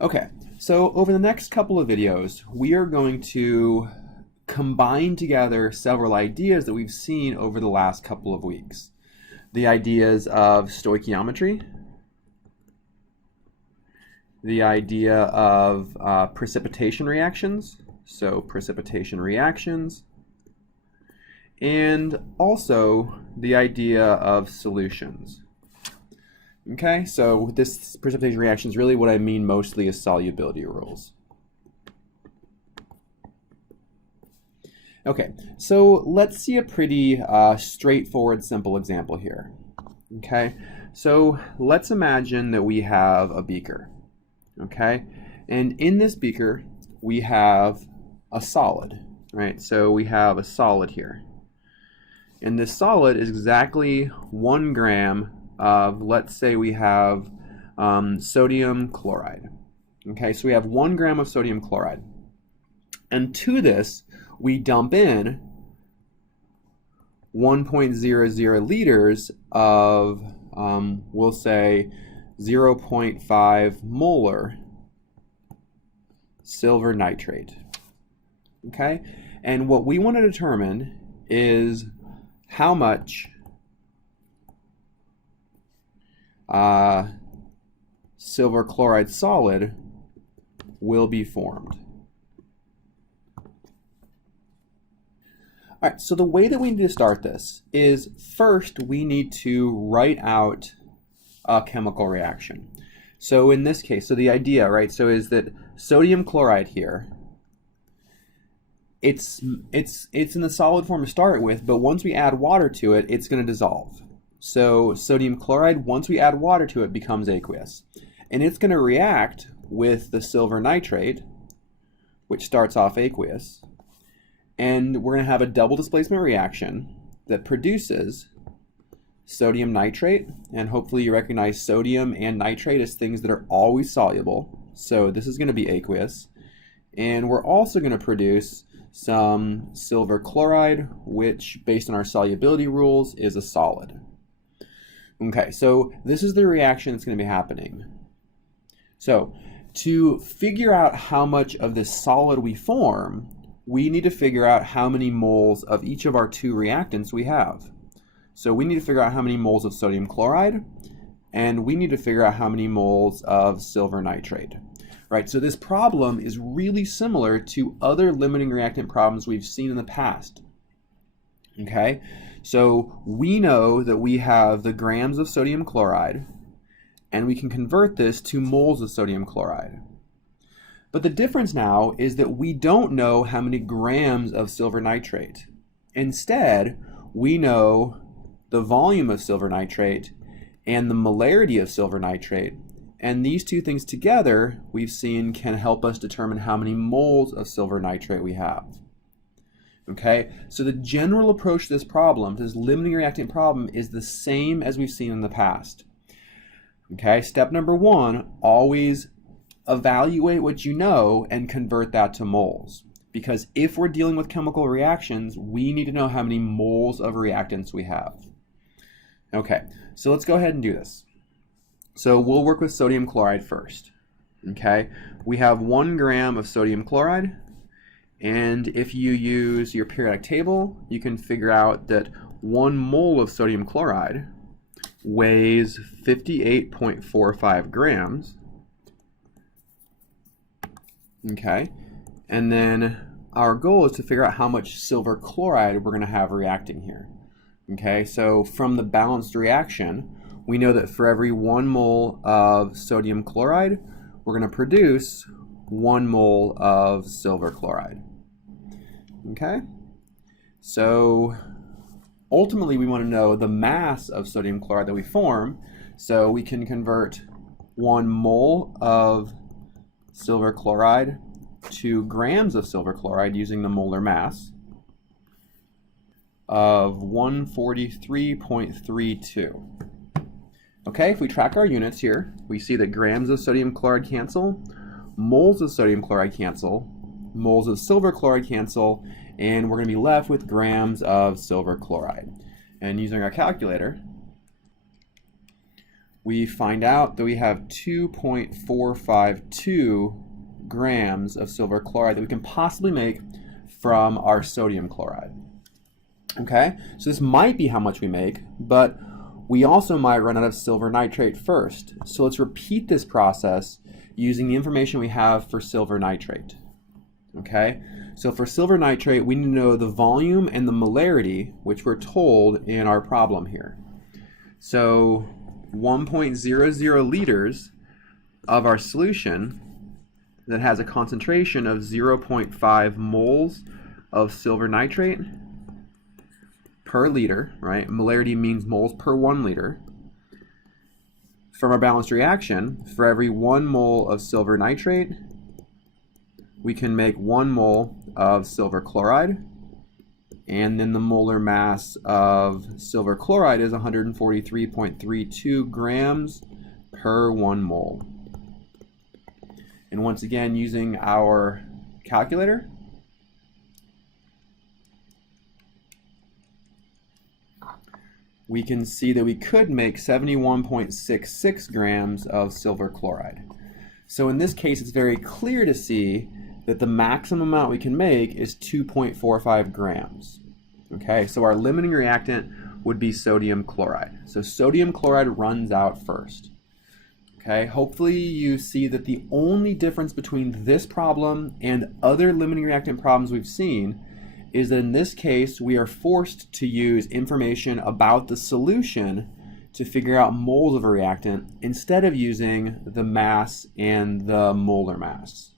Okay, so over the next couple of videos, we are going to combine together several ideas that we've seen over the last couple of weeks. The ideas of stoichiometry, the idea of precipitation reactions, so precipitation reactions, and also the idea of solutions. Okay, so this precipitation reaction is really what I mean mostly is solubility rules. Okay, so let's see a pretty straightforward, simple example here. Okay, so let's imagine that we have a beaker. Okay, and in this beaker we have a solid, right? So we have a solid here. And this solid is exactly 1 gram of, let's say we have sodium chloride. Okay, so we have 1 gram of sodium chloride. And to this, we dump in 1.00 liters of, we'll say, 0.5 molar silver nitrate. Okay, and what we want to determine is how much silver chloride solid will be formed. All right, so the way that we need to start this is first we need to write out a chemical reaction. So in this case, so the idea, right, so is that sodium chloride here, it's in the solid form to start with, but once we add water to it, it's going to dissolve. So sodium chloride, once we add water to it, becomes aqueous. And it's going to react with the silver nitrate, which starts off aqueous. And we're going to have a double displacement reaction that produces sodium nitrate. And hopefully you recognize sodium and nitrate as things that are always soluble. So this is going to be aqueous. And we're also going to produce some silver chloride, which based on our solubility rules is a solid. Okay, so this is the reaction that's going to be happening. So to figure out how much of this solid we form, we need to figure out how many moles of each of our two reactants we have. So we need to figure out how many moles of sodium chloride, and we need to figure out how many moles of silver nitrate. Right, so this problem is really similar to other limiting reactant problems we've seen in the past. Okay, so we know that we have the grams of sodium chloride, and we can convert this to moles of sodium chloride. But the difference now is that we don't know how many grams of silver nitrate. Instead, we know the volume of silver nitrate and the molarity of silver nitrate. And these two things together, we've seen, can help us determine how many moles of silver nitrate we have. Okay, so the general approach to this problem, to this limiting reactant problem, is the same as we've seen in the past. Okay, step number 1, always evaluate what you know and convert that to moles. Because if we're dealing with chemical reactions, we need to know how many moles of reactants we have. Okay, so let's go ahead and do this. So we'll work with sodium chloride first. Okay, we have 1 gram of sodium chloride, and if you use your periodic table, you can figure out that 1 mole of sodium chloride weighs 58.45 grams. Okay, and then our goal is to figure out how much silver chloride we're going to have reacting here. Okay, so from the balanced reaction, we know that for every 1 mole of sodium chloride, we're going to produce 1 mole of silver chloride. Okay, so ultimately we want to know the mass of sodium chloride that we form, so we can convert 1 mole of silver chloride to grams of silver chloride using the molar mass of 143.32. Okay, if we track our units here, we see that grams of sodium chloride cancel, moles of sodium chloride cancel, moles of silver chloride cancel, and we're going to be left with grams of silver chloride. And using our calculator, we find out that we have 2.452 grams of silver chloride that we can possibly make from our sodium chloride. Okay, so this might be how much we make, but we also might run out of silver nitrate first. So let's repeat this process using the information we have for silver nitrate. Okay, so for silver nitrate, we need to know the volume and the molarity, which we're told in our problem here. So 1.00 liters of our solution that has a concentration of 0.5 moles of silver nitrate per liter, right? Molarity means moles per 1 liter. From our balanced reaction, for every 1 mole of silver nitrate, we can make 1 mole of silver chloride, and then the molar mass of silver chloride is 143.32 grams per 1 mole. And once again, using our calculator, we can see that we could make 71.66 grams of silver chloride. So in this case, it's very clear to see that the maximum amount we can make is 2.45 grams. Okay, so our limiting reactant would be sodium chloride. So sodium chloride runs out first. Okay, hopefully you see that the only difference between this problem and other limiting reactant problems we've seen is that in this case we are forced to use information about the solution to figure out moles of a reactant instead of using the mass and the molar mass.